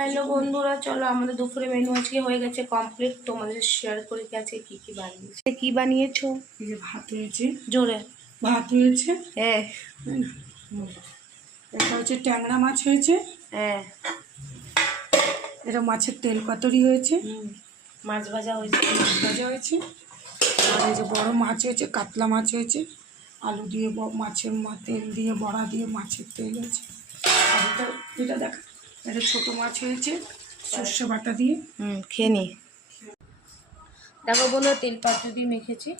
Hello বন্ধুরা, চলো আমাদের দুপুরে মেনু আজকে হয়ে গেছে কমপ্লিট। তোমাদের শেয়ার করে আজকে কি কি বানিয়েছে। কি বানিয়েছো? এই যে ভাত হয়েছে, জোরে ভাত হয়েছে, হ্যাঁ। এটা হচ্ছে ট্যাংরা মাছ হয়েছে, হ্যাঁ। এটা মাছের তেল পাতুরি হয়েছে, মাছ ভাজা হয়েছে, মাছ ভাজা হয়েছে, আর এই যে বড় মাছ হয়েছে, কাতলা মাছ হয়েছে, আলু দিয়ে মাছের তেল দিয়ে বড়া দিয়ে মাছের তেল হয়েছে। আর এটা দেখা, এটা ছোটো মাছ হয়েছে সর্ষে বাটা দিয়ে। খেয়ে নি। দেখো বলো, তেল পাতা দিয়ে মেখেছি।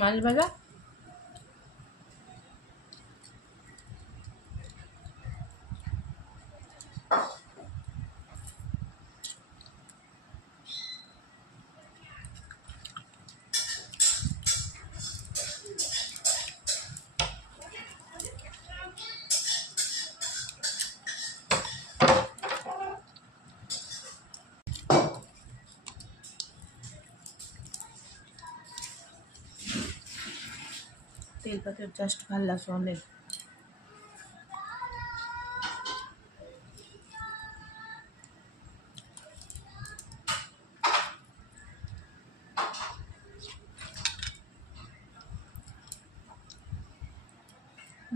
মাছ ভাজা, তেল পাতার জাস্ট ভাল লাগছে অনেক।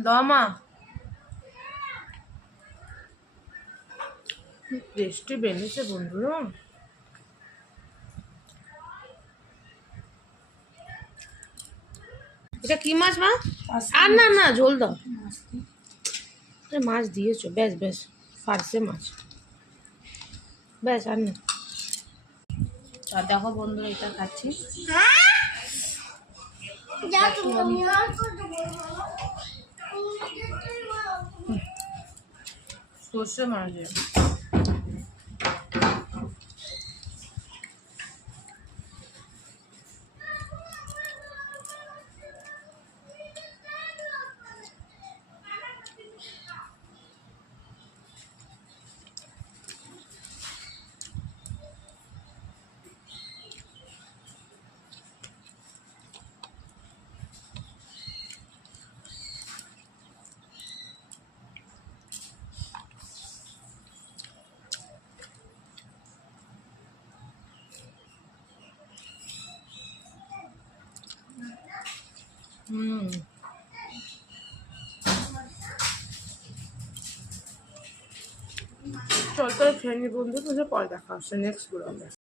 দমা টেস্টি বেরিয়েছে বন্ধুরা। এটা কি মাছ মা? আর না না, ঝোল দাও। মাছ দিয়েছো, বেশ বেশ, ফার্সে মাছ, বেশ। আর না, আর দেখো বন্ধুরা, এটা খাচ্ছি। সর্ষে মাছ। চল তো খেয়ে নি বন্ধু, পরে দেখা হচ্ছে নেক্সট ব্লগে।